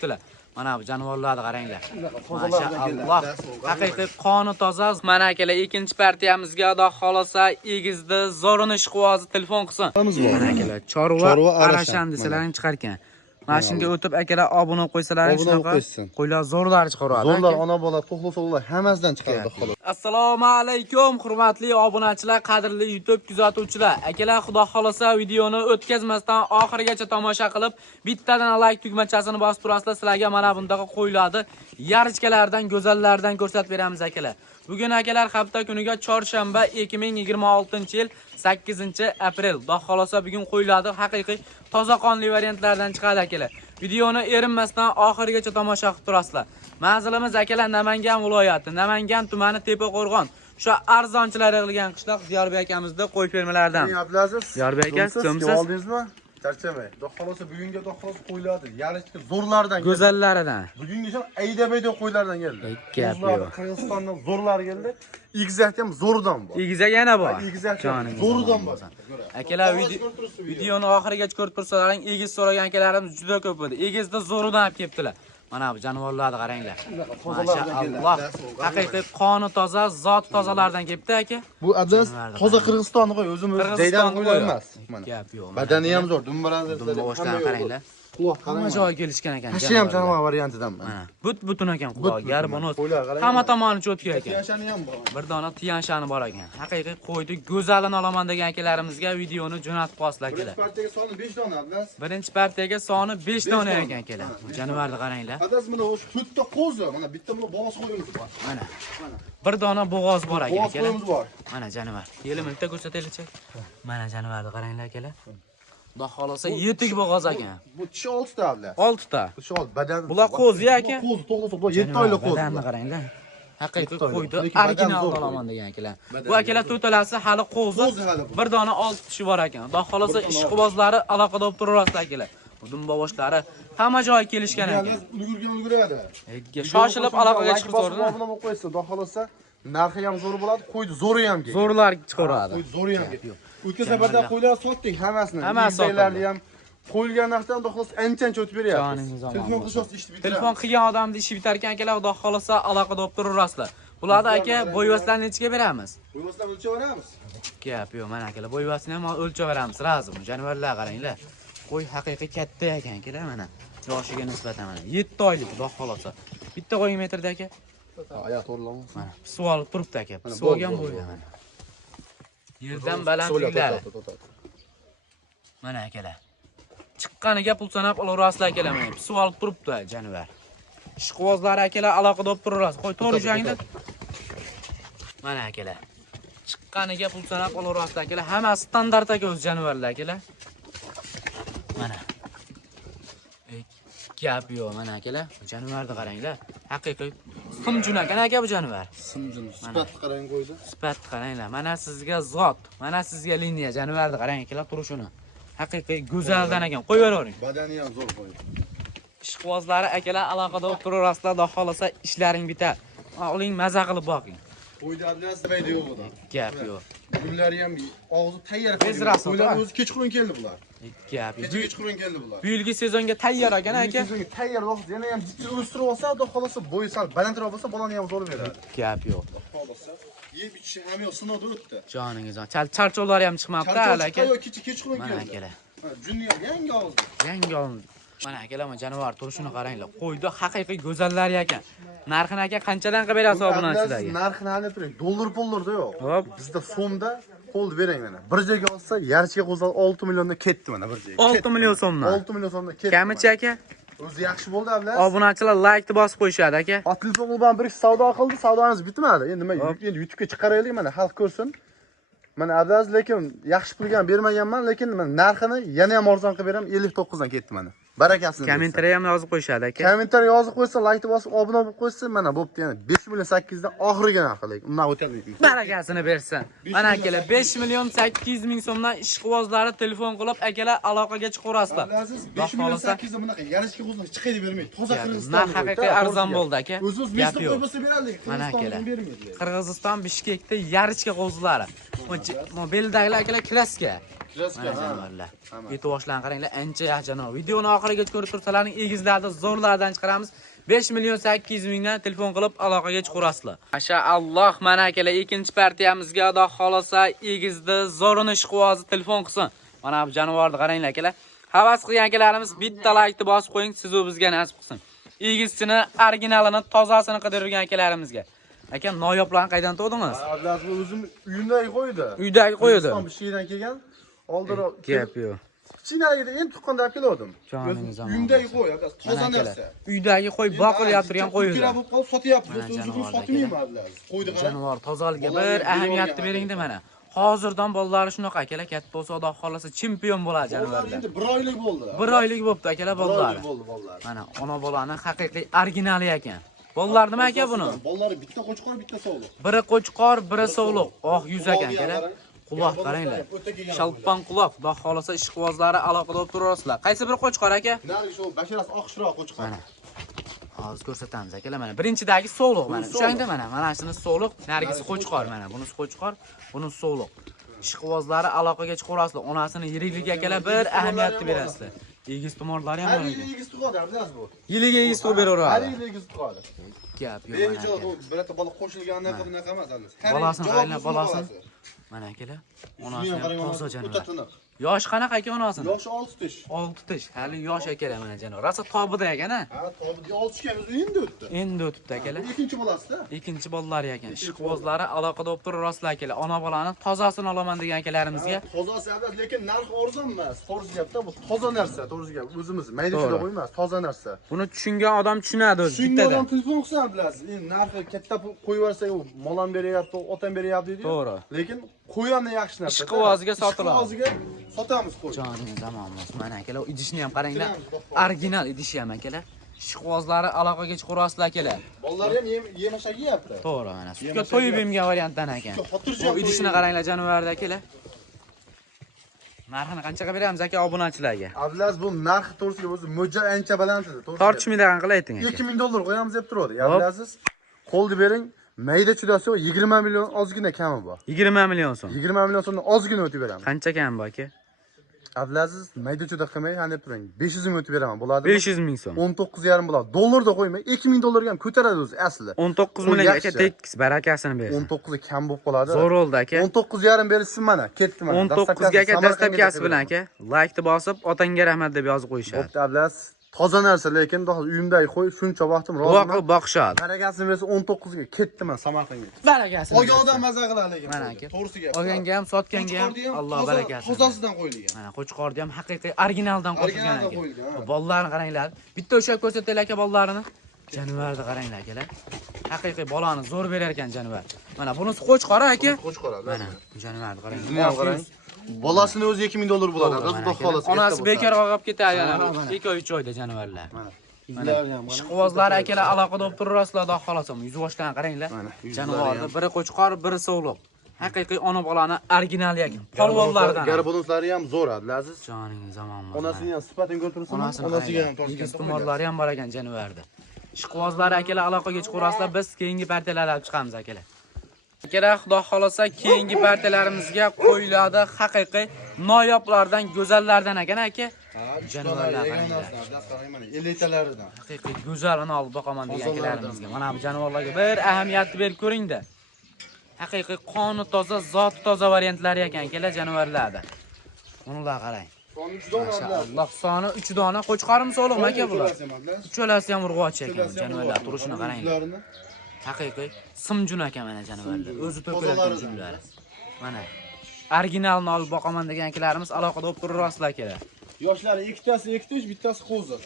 keptilar. Mana bu jonivorlarni qaranglar. Maşallah. Haqiqiy qoni toza. Mana akalar, ikkinchi partiyamizga Xudo xolasa egizdi zorini ishqivozi telefon qilsin. Mana akalar, chorva arashan desalaring chiqarkan. Mana shunga o'tib akalar obuna qo'ysalaring shunaqa qo'ylar zo'rlar chiqaradi. Zo'rlar ona bola to'xlasa hammasidan chiqaradi xolos. Assalomu alaykum hurmatli obunachilar, qadrli YouTube kuzatuvchilar. Akalar, Xudo xolasa videoni o'tkazmasdan oxirigacha tomosha qilib, bittadan like tugmachasini bosib turasizlar. Sizlarga mana bundaqa qo'yiladi. Yarichkalardan, go'zallardan ko'rsatib beramiz akalar. Bugun akalar hafta kuniga chorshanba 2026-yil 8-aprel. Xudo xolasa bugun qo'yiladi. Haqiqiy toza qonli variantlardan chiqadi akalar. Videoni erinmasdan oxirigacha tomosha qilib turasizlar. Manzilimiz akalar Namangan viloyati, Namangan tumani Tepaqo'rg'on. Shu arzonchilar yig'ilgan qishloq Diyorbek akamizda qo'y fermalaridan. Abdulaziz, Diyorbek aka, kimsiz? Oldingizmi? Charchamay. Xudo bugunga xudo qo'yiladi. Yarichka zo'rlardan, Go'zallaridan. Bugungi ham ayda-bayda qo'ylardan keldi. Gap yo'q. Qirg'izistondan zo'rlar keldi. Egizak ham zo'rdan bor. Egizak yana bor. Egizak zo'rdan bor. Akalar, videoni oxirigacha ko'rib tursalaring, egiz so'ragan akalarimiz juda ko'p edi. Egizda zo'ridan olib kelibdilar. Mana bu jonivorlarni qaranglar. Maşallah. Haqiqiy qoni toza, zot tozalardan kelibdi aka. Bu adres toza Qirg'izistonni qo'y, o'zimiz jaydan qo'ylar emas. Gap yo'q. Badani ham zo'r, dumbarazlar. Dumboshlarni qaranglar. Hamma joyga kelishgan ekan. Tashi ham jonivor variantidan. Mana butun ekan quloq, garbonos. Hamma tomoni cho'tka ekan. Tiyanshani ham bor. Bir dona tiyanshani bor ekan. Haqiqiy qo'ydi, go'zalini olaman degan akalarimizga videoni jo'natib qo'yasizlar akalar. Partiyaga soni 5 dona adres. Birinchi partiyaga soni 5 dona ekan akalar. Jonivorni qaranglar. Adres mana o'sha 4 ta qo'zi, mana bitta buni bo'g'oz qo'yimiz bor. Mana. Bir dona bo'g'oz bor ekan akalar. Qo'yimiz bor. Mana jonivor. Yelimlikda ko'rsataylik-chi. Mana jonivorni qaranglar akalar. Xudo xolasa yetik bo'g'oz ekan. Bu tishi 6 ta abla. 6 ta. Tishi 6 badan. Bular qo'zi aka. Qo'zi to'g'risi bu 7 oylik qo'zi. Badanni qaranglar. Haqiqiy qo'ydi, original olaman degan akalar. Bu akalar to'talasi hali qo'zi. Bir dona 6 tishi bor ekan. Xudo xolasa ishqibozlari aloqada bo'lib turarlar akalar. Butun boboshlari hamma joyga kelishgan ekan. Ulguradi. Shoshilib aloqaga chiqib turdi. Buni qo'ysa, xudo xolasa narxi ham zo'r bo'ladi, qo'ydi zo'ri ham keladi. Zo'rlar chiqaradi. Qo'ydi zo'ri ham keladi. O'tgan safarda qo'ylar sotdik hammasini. Hammasi sotdik. Ham qo'yilgan narxdan xudo xolasa ancha o'tib beryapmiz. Telefon qilishsa ishni bitiradi. Telefon qilgan odamni ishi bitar ekan akalar, xudo xolasa aloqada bo'lib turasizlar. Bularni aka bo'yvaslarni nechiga beramiz? Bo'yvaslarni o'lchab beramiz. Gap yo'q, mana akalar bo'yvasini ham o'lchab beramiz, razim. Jonivorlar qaranglar. Qo'y haqiqiy katta ekan akalar, mana. Yoshiga nisbatan mana 7 oylik xudo xolasa. Bitta qo'y metrda aka. Oyoq to'g'rilami? Mana suv olib turibdi aka. Suv olgan bo'yda mana. Yerdan balandliklari. Mana akalar. Chiqqaniga pul sanab olaverasizlar akalar mana. Suv olib turibdi jonivor. Ishqibozlari akalar aloqada bo'lib turarasiz. Qo'y to'g'ri joyingda. Mana akalar. Chiqqaniga pul sanab olaverasizlar akalar. Hamma standart aka o'z jonivorlar akalar. Mana. Gap yo'q mana akalar. Jonivorni qaranglar. Haqiqiy simjun ekan aka bu jonivor. Simjun. Sifatni qarang qo'ydi. Sifatni qaranglar. Mana sizga zot, mana sizga liniya jonivorni qarang akalar turishini. Haqiqiy go'zaldan ekan. Qo'yavering. Badani ham zo'r qo'ydi. Ishqibozlari akalar aloqada bo'lib turasizlar, xudo xolasa ishlaring bitar. Oling maza qilib boqing. Qo'ydi adlasida yo'q edi. Gap yo'q. Gullar ham og'zi tayyor. Qo'ylar o'zi kechqurun keldi bular. Gap yo'q. Kechqurun keldi bular. Bu yilgi sezonga tayyor ekan aka. Sezonga tayyor vaqt yana ham jiddiy o'stirib olsa, xudo xolasa bo'yi sal balandroq bo'lsa, bolani ham zo'r beradi. Gap yo'q. Xolasa yeb ichishi ham yo'q, sinovda o'tdi. Joningizdan. Charchovlari ham chiqmabdi hali aka. Kechqurun keldi. Mana akalar. Junni ham yangi og'iz. Yangi og'iz. Mana akalar, mana jonivor turishini qaranglar. Qo'ydi haqiqiy go'zallar ekan. Narxini aka qanchadan qilib berasiz obunachilarga? Narxini hali turing. Dollar-pullarda yo'q. Hop. Bizda so'mda qo'lni bering mana. Bir joyga olsa, yarchiga qo'zal 6 milliondan ketdi mana bir joyga. 6 million so'mdan. 6 million so'mdan ketdi. Kamichi aka? O'zi yaxshi bo'ldi abla. Obunachilar like bosib qo'yishadi aka. Telefon bilan bir savdo qildi, savdomiz bitmadi. Endi nima endi YouTube'ga chiqaraylik mana, xalq ko'rsin. Mana Abdaz lekin yaxshi pulga bermaganman, lekin mana narxini yana ham arzon qilib beraman, 59 dan ketdi mana. Barakasini. Kommentariy ham yozib qo'yishadi aka. Kommentariy yozib qo'ysa, like bosib, obuna bo'lib qo'ysa, mana bo'pti yana 5 million 8 dan oxiriga narx lekin. Undan o'tadi. Barakasini bersin. Mana akalar 5 million 800 ming so'mdan ishqibozlari telefon qilib akalar aloqaga chiqarasizlar. Aziz 5 million 800 dan bunaqa yarishga qo'zlar chiqaydi bermaydi. Toza Qirg'iziston. Narx haqiqiy arzon bo'ldi aka. O'zimiz Mesda qo'ysa berardik. Mana akalar. Qirg'iziston Bishkekda yarichka qo'zlari. Bu beldagilar akalar kraska. Kraska, ha. Janovarlar. E'tiborlarni qaranglar, ancha yaxshi janovar. Videoni oxirigacha ko'rib tursalarning egizlarni zo'rlardan chiqaramiz. 5 million 800 mingdan telefon qilib aloqaga chiqarasizlar. Mashaalloh, mana akalar, ikkinchi partiyamizga Xudo xolasa egizni zo'rini ishqivozi telefon qilsin. Mana bu janovarni qaranglar akalar. Havas qilgan akalarimiz bitta laykni bosib qo'ying, siz u bizga nasib qilsin. Egizchini, originalini, tozasini qidirgan akalarimizga. Aka, noyoblarni qaydan topdingiz? Ablaziz bu o'zim uyimdagi qo'ydi. Uydagi qo'ydi. Bu shiydan kelgan. Oldinroq Gap yo'q. Kichkinagida endi tuqqanda olib keldim. Joningiz aman. Uyimdagi qo'y, ablaziz, toza narsa. Uydagi qo'y boqilyapti turgan qo'y edi. Kira bo'lib qolib sotyapmiz. O'zimiz sotmayman ablaziz. Qo'ydi qarang. Jonivor tozaligiga bir ahamiyatni bering-da mana. Hozirdan bolalari shunaqa akalar, katta bo'lsa Xudo xolasa chempion bo'ladi janovarlar. Endi 1 oylik bo'ldi. 1 oylik bo'libdi akalar bolalari. Bo'ldi bolalar. Mana ona bolani haqiqiy originali ekan. Bolalar nima aka buni? Bolalari bitta qo'chqor, bitta sovliq. Biri qo'chqor, biri sovliq. Oq yuz ekan akalar. Quloq qaranglar. Shalpon quloq, Xudo xolasa ishqibozlari aloqada bo'lib turasizlar. Qaysi biri qo'chqor aka? Narigi shu basharasi oqishroq qo'chqor. Mana. Hozir ko'rsatamiz akalar mana. Birinchidagi sovliq mana. O'shanda mana shuni sovliq, narigisi qo'chqor mana. Bunisi qo'chqor, bunisi sovliq. Ishqibozlari aloqaga chiqarasizlar. Onasini yirikligi akalar bir ahamiyatni berasizlar. Egiz tumorlari ham bor ekan. Egiz tug'adi, ablaziz bu. Yiliga egiz tug'ib beraveradi. Har yil egiz tug'adi. Gap yo'q Benim mana çok aka. birata bola qo'shilganidan qilib naqa emas ablaziz. Bolasini qaranglar, bolasini. Mana akalar. Onasi ham toza janovar. Yosh qanaqa aka onasini? Yoshi 6 tish. 6 tish. Hali yosh akalar mana janovar. Rosa tobida ekan-a? Ha, tobida 6 kamiz endi o'tdi. Endi o'tibdi akalar. Ikkinchi bolasi-da. Ikkinchi bolalari ekan. Ishqibozlari aloqada bo'lib turasizlar akalar. Ona bolani tozasini olaman degan akalarimizga. Tozasi ablaziz, lekin narxi arzon emas. To'g'ri gapda, bu toza narsa, to'g'ri gap. O'zimiz mayda-chuda qo'ymas, toza narsa. Buni tushungan odam tushunadi o'zi Shunga bittada. odam telefon qilsa ablaziz, endi narxi katta pul qo'yib yuborsak, u molam beryapti, otam beryapti deydi. To'g'ri. Lekin qo'yamni yaxshi narsa. Ishqivoziga sotiladi. Ishqivoziga sotamiz qo'y. Joningiz zamonimiz. Mana akalar, idishni ham qaranglar. Original idishi ham akalar. Ishqibozlari aloqaga chiqarasizlar akalar. Bolalar ham yemashak yeyapti. To'g'ri, mana. Sutga to'yib yemgan variantdan ekan. Bu idishni qaranglar janovarda akalar. Narxini qanchaga beramiz aka obunachilarga? Ablaziz bu narxi to'g'risiga o'zi mo'ljal ancha baland edi, to'g'ri. Tortishmaydigan qilib ayting aka. $2000 qo'yamiz deb turadi. Ablaziz, qo'lni bering. Mayda chudasi 20 million ozgina kami bor. 20 million so'm. 20 million so'mdan ozgina o'tib beramiz. Qancha kam bu aka? Ablaziz, mayda chuda qilmay, hani turing. 500 ming o'tib beraman, bo'ladi. 500 ming so'm. 19,5 bo'ladi. Dollarda qo'ymay, $2000 ham ko'taradi o'zi aslida. 19 million aka tekis barakasini bersin. 19 kam bo'lib qoladi. Zo'r oldi aka. 19,5 berishsin mana, ketdi mana. 19 ga aka dastlabkasi bilan aka. Like bosib, otangga rahmat deb yozib qo'yishadi. Bo'pti ablaziz. Toza narsa, lekin uyimdagi qo'y shuncha vaqtim rozi. Boqishadi. Barakasini bersa 19 ga ketdi mana Samarqandga. Barakasini. Olgan odam maza qiladi lekin. Mana aka. To'g'risi gap. Olganga ham, sotganga ham Alloh barakasini. Tozasidan qo'yilgan. Mana qo'chqorda ham haqiqiy originaldan qo'shilgan Originaldan aka. qo'yilgan. Bolalarni qaranglar. Bitta o'sha ko'rsataylik aka bolalarini. Janovarni qaranglar akalar. Haqiqiy bolani zo'r berar ekan janovar. Mana bunisi qo'chqor aka. Qo'chqor Mana janovarni qarang. Buni qarang. Bolasini o'zi $2000 bo'ladi. Xudo xolasa. Onasi bekor qolib ketadi yana. 2-3 oyda janovarlar. Mana ishqibozlar akalar aloqada bo'lib turasizlar, Xudo xolasa. Yuz boshdan qaranglar. Janovarni biri qo'chqor, biri sovliq. Haqiqiy ona bolani originali ekan. Polvonlardan. Garbonlari ham zo'r, Ablaziz. Joningiz zamonimiz. Onasini ham sifatini ko'rtirsin. Onasiga ham tortgan. Tumorlari ham bor ekan janovarda. Ishqibozlar akalar aloqaga chiqarasizlar, biz keyingi partiyalarga olib chiqamiz akalar. Akalar, Xudo xolasa keyingi partiyalarimizga qo'yiladi haqiqiy noyoblardan, go'zallardan ekan aka. Janovarlar qaranglar. Elitalaridan. Haqiqiy go'zalini olib boqaman degan akalarimizga. Mana bu janovarlarga bir ahamiyatni berib ko'ring-da. Haqiqiy qoni toza, zoti toza variantlari ekan akalar janovarlarda. Ular qarang. Soni 3 dona. Alloh soni 3 dona. Qo'chqorim so'liqmi aka bular? Uchalasi ham urg'och ekan janovarlar turishini qaranglar. Haqiqiy simjun aka mana janovarlar. O'zi to'kiladigan junlari. Mana originalni olib boqaman degan akalarimiz aloqada bo'lib turasizlar kerak. Yoshlari ikkitasi ektish, bittasi qo'zi.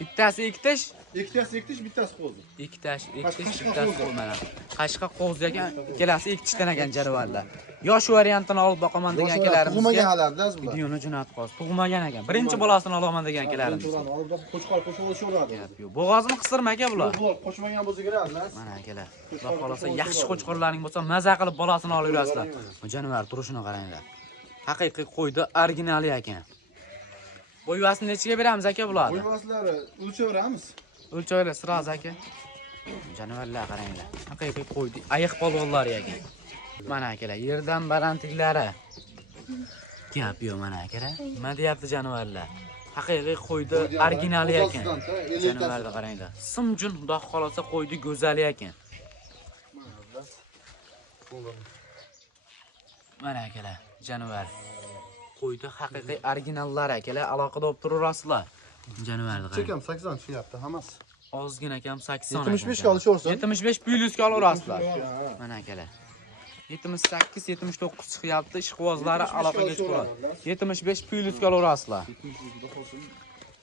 Bittasi ektish, ikkitasi ektish, bittasi qo'zi. ikkitasi ektish, bittasi qo'zi mana. Qashqa qo'zi ekan, ikkalasi ekitishdan ekan janovarlar. Yosh variantini olib boqaman degan akalarimizga. Tug'magan hali videoni jo'natib qo'yasiz. Tug'magan ekan. Birinchi bolasini olaman degan akalarimiz. Qo'chqor qo'shiladi. Bo'g'ozmi qisirma aka bular? Bular qo'shmagan bo'lsa kerak, mana akalar. Xudo xolasa yaxshi qo'chqorlaring bo'lsa, maza qilib bolasini olib yurasizlar. Janovar turishini qaranglar. Haqiqiy qo'ydi, originali ekan. Bo'yvasini nechiga beramiz aka bularni? Bo'yvaslari o'lchaveramiz. O'lchaveramiz siraz aka. Janovarlar qaranglar. Haqiqiy qo'ydi, ayiq polvonlari ekan. Mana akalar, yerdan balandliklari Gap yo'q mana akalar. Nima deyapti jonivorlar? Haqiqiy qo'ydi originali ekan. Jonivorga qaranglar. Simjun xudo xolasa qo'ydi go'zali ekan. Mana akalar, jonivor. Qo'ydi haqiqiy originallar akalar, aloqada bo'lib turasizlar. Jonivorni qarang. Chekam 80 tushyapti hammasi. Ozgina kam 80. 75 ga olishaversin. 75 plyusga olaverasizlar. Mana akalar. 78, 79 chiqyapti, ishqibozlari aloqaga chiqadi. 75 plyusga olaverasizlar.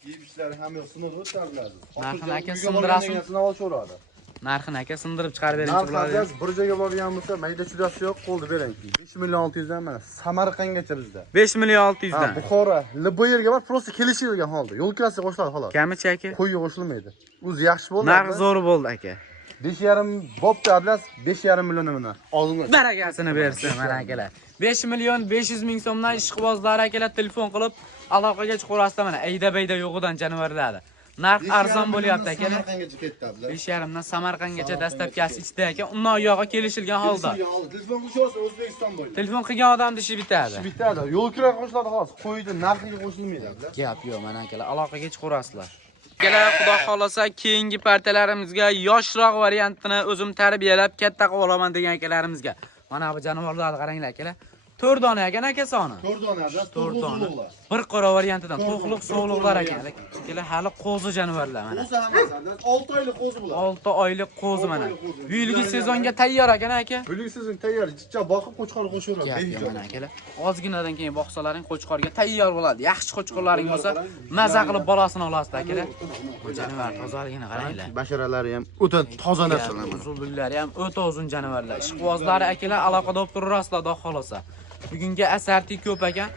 Yeyishlari ham yo'q, sinirib o'tadilar. Narxini aka sindirasin. Sinavaveradi. Narxini aka sindirib chiqarib beringchi bo'ladi. Narxi bir joyga borgan bo'lsa, mayda chudasi yo'q, qo'lda bering. 5 million 600 dan mana Samarqandgacha bizda. 5 million 600 dan. Buxoro, Libo yerga bor, просто kelishilgan holda. Yo'lkasiga qo'shiladi xolos. Kamichi aka? Qo'yga qo'shilmaydi. O'zi yaxshi bo'ldi. Narx zo'r bo'ldi aka. 5,5 bo'pti ablas, 5,5 million mana. Oldinga. Baragasini bersin mana akalar. 5 million 500 ming so'mdan ishqibozlar akalar telefon qilib aloqaga chiqarasizlar mana. Ayda-bayda yo'g'idan jonivorlardi. Narx arzon bo'lyapti akalar. Samarqandgacha ketdi ablas. 5,5 dan Samarqandgacha dastlabkasi ichda ekan. Undan uyog'iga kelishilgan holda. Telefon qilishsa O'zbekiston bo'yicha. Telefon qilgan odam ishi bitadi. Bitadi. Yo'lkira qo'shiladi xolos. Qo'ydi, narxiga qo'shilmaydi ablas. Gap yo'q mana akalar, aloqaga chiqarasizlar. Akalar, xudo xolasa keyingi partiyalarimizga yoshroq variantini o'zim tarbiyalab katta qilib olaman degan akalarimizga. Mana bu jonivorlarni qaranglar akalar. 4 dona ekan aka soni. 4 dona ablas, 4 dona. Bir qora variantidan to'qliq sog'liqlar ekan. Akalar hali qo'zi jonivorlar mana. Qo'zi hammasi ablas, 6 oylik qo'zi bular. 6 oylik qo'zi mana. Bu yilgi sezonga tayyor ekan aka. Bu yilgi sezon tayyor, jichcha boqib qo'chqor qo'shaveradi. Gap mana akalar. Ozginadan keyin boqsalaring qo'chqorga tayyor bo'ladi. Yaxshi qo'chqorlaring bo'lsa, maza qilib bolasini olasizlar akalar. Bu jonivor tozaligini qaranglar. Basharalari ham o'ta toza narsalar mana. Uzunliklari ham o'ta uzun jonivorlar. Ishqibozlari akalar aloqada bo'lib turasizlar, xudo xolasa. Bugungi asarti ko'p ekan.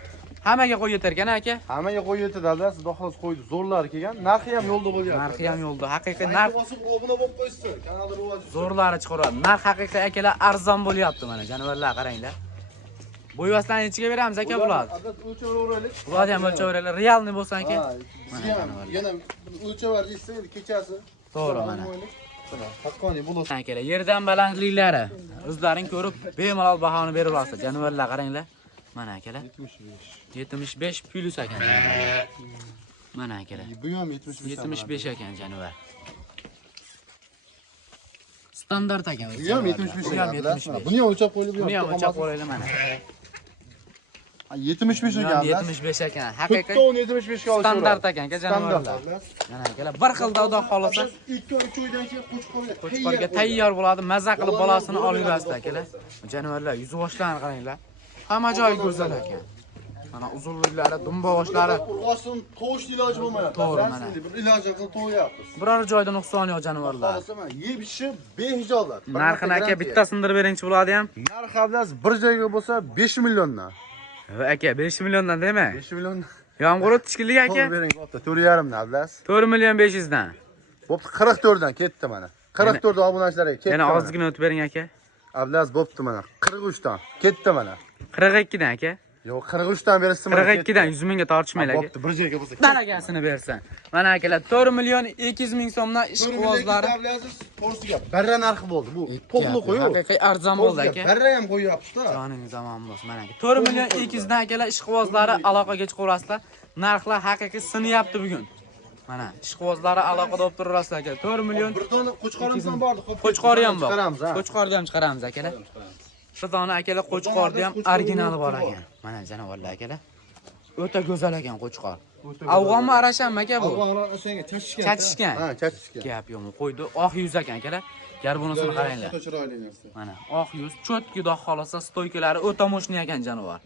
Hammaga qo'y yetarkan aka. Hammaga qo'y yetadi ablas, xudo xolos qo'ydi. Zo'rlari kelgan, narxi ham yo'lda bo'lyapti. Narxi ham yo'lda. Haqiqiy narx bosib obuna bo'lib qo'ysin. Kanalda rivoji. zo'rlari chiqaradi. Narx haqiqiy akalar arzon bo'lyapti mana jonivorlar qaranglar. Bo'yvasdan nechiga beramiz aka bular? Ablas o'lchaveraylik. Bular ham o'lchaveraylik. Realni bo'lsa aka. Yana o'lchavar deysiz, endi kechasi. To'g'ri mana. Haqqoniy bo'lsin. Akalar, yerdan balandliklari o'zlaring ko'rib bemalol bahoni berib olasizlar. Jonivorlar qaranglar. Mana akalar. 75 plyus ekan. Mana akalar. Bu ham 75. 75 ekan jonivor. Standart ekan. Bu ham 75 Bu ham ekan. 75. Buni ham o'lchab qo'yilib Buni ham o'lchab qo'yaylik mana. 75 ekan ablas. 75 ekan. Haqiqiy 75 ga olishadi. standart ekan jonivorlar. Mana akalar, bir xil davdo xolasa 2-3 oydan keyin qo'chqorga tayyor bo'ladi. Maza qilib bolasini olaverasizlar akalar. Jonivorlar yuzi boshlarini qaranglar. Hamma joyi go'zal ekan. Mana uzunliklari, dumba boshlari urg'osin tovush iloji bo'lmayapti. To'g'ri mana. Bir ilojni qilib to'yapmiz. biror joyda nuqsoni yo'q jonivorlar. Xohlasaman, yeb ichib behijoblar. Narxini aka bitta sindirib beringchi bo'ladi ham. Narx ablas bir joyga bo'lsa 5 milliondan. Aka 5 milliondan dema. 5 million. Yomg'ir o'tishkilik aka. Qo'l bering, bo'pti. 4,5 dan ablas. 4 million 500 dan. Bo'pti, 44 dan ketdi mana. 44 obunachilarga ketdi. Yana ozgina o'tib bering aka. Ablas bo'pti mana. 43 dan ketdi mana. 42 dan aka. Yo'q, 43 dan berasiz mana. 42 dan 100 mingga tortishmaylar aka. Bo'pti, bir joyga bo'lsa. Baragasini bersin. Mana akalar 4 million 200 ming so'mdan ishqibozlari. To'g'risiga barra narxi bo'ldi bu. To'g'li qo'yu. Haqiqiy arzon bo'ldi aka. Barra ham qo'yyapsiz-da. Joning zamon bo'lsin mana aka. 4 million 200 dan akalar ishqibozlari aloqaga chiqarasizlar. Narxlar haqiqiy sinyapti bugun. Mana ishqibozlari aloqada bo'lib turasizlar aka. 4 million Bir dona qo'chqorim ham bordi. Qo'chqori ham bor. Chiqaramiz, ha. Qo'chqorni ham chiqaramiz akalar. Bir dona akalar qo'chqorni ham originali bor ekan. Mana janovorlar akalar. O'ta go'zal ekan qo'chqor. Afg'onmi arashanmi aka bu? Afg'onlar o'shanga chachishgan. Chachishgan. Ha, chachishgan. Gap yo'qmi? Qo'ydi oq yuz ekan akalar. Garbunosini qaranglar. Chiroyli narsa. Mana oq yuz, cho'tki xudo xolasa stoykalari o'ta mo'shni ekan jonivor.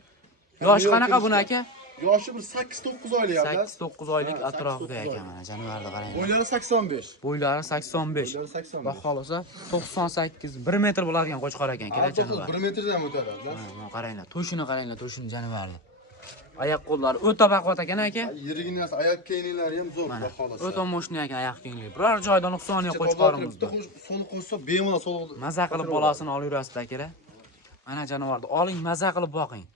Yosh qanaqa buni aka? Yoshi bir 8-9 oylik ablas. 8-9 oylik atrofida ekan mana jonivorni qaranglar. Bo'ylari 85. Bo'ylari 85. Xudo xolasa 98 1 metr bo'ladigan qo'chqor ekan kerak jonivor. 1 metrdan o'tadi ablas. Mana qaranglar, to'shini qaranglar, to'shini jonivorni. Oyoq qo'llari o'ta baquvvat ekan aka. Yirigin narsa, oyoq kiyimlari ham zo'r, Mana xudo xolasa. o'ta mo'shni ekan oyoq kiyimlari. Biror joyda nuqsoni yo'q qo'chqorimizda. So'l qo'ysa bemalol so'l. Maza qilib bolasini olaverasizlar akalar. Mana jonivorni oling, maza qilib boqing.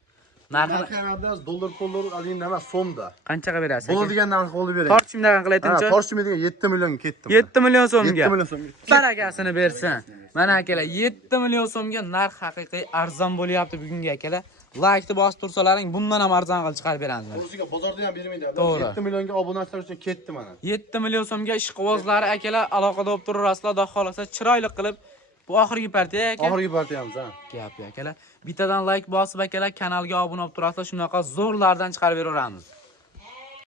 Narxi ablas dollar aling emas, so'mda. qanchaga berasiz? Bo'ladigan narxni olib bering. Tortishimdan qilaytinchi. Tortishmaydigan 7 millionga ketdim. 7 million so'mga. 7 million so'mga. Baragasini bersin. Mana akalar 7 million so'mga narx haqiqiy arzon bo'lyapti bugungi akalar. Like-ni bosib tursalaring, bundan ham arzon qilib chiqarib beramiz. O'ziga bozorda ham bermaydi. To'g'ri. 7 millionga obunachilar uchun ketdi mana. 7 million so'mga ishqibozlari akalar aloqada bo'lib turasizlar, xudo xolasa chiroyli qilib bu oxirgi partiya aka. Oxirgi partiyamiz, ha. Gap akalar. Bittadan like bosib akalar, kanalga obuna bo'lib turasizlar, shunaqa zo'rlardan chiqarib beraveramiz.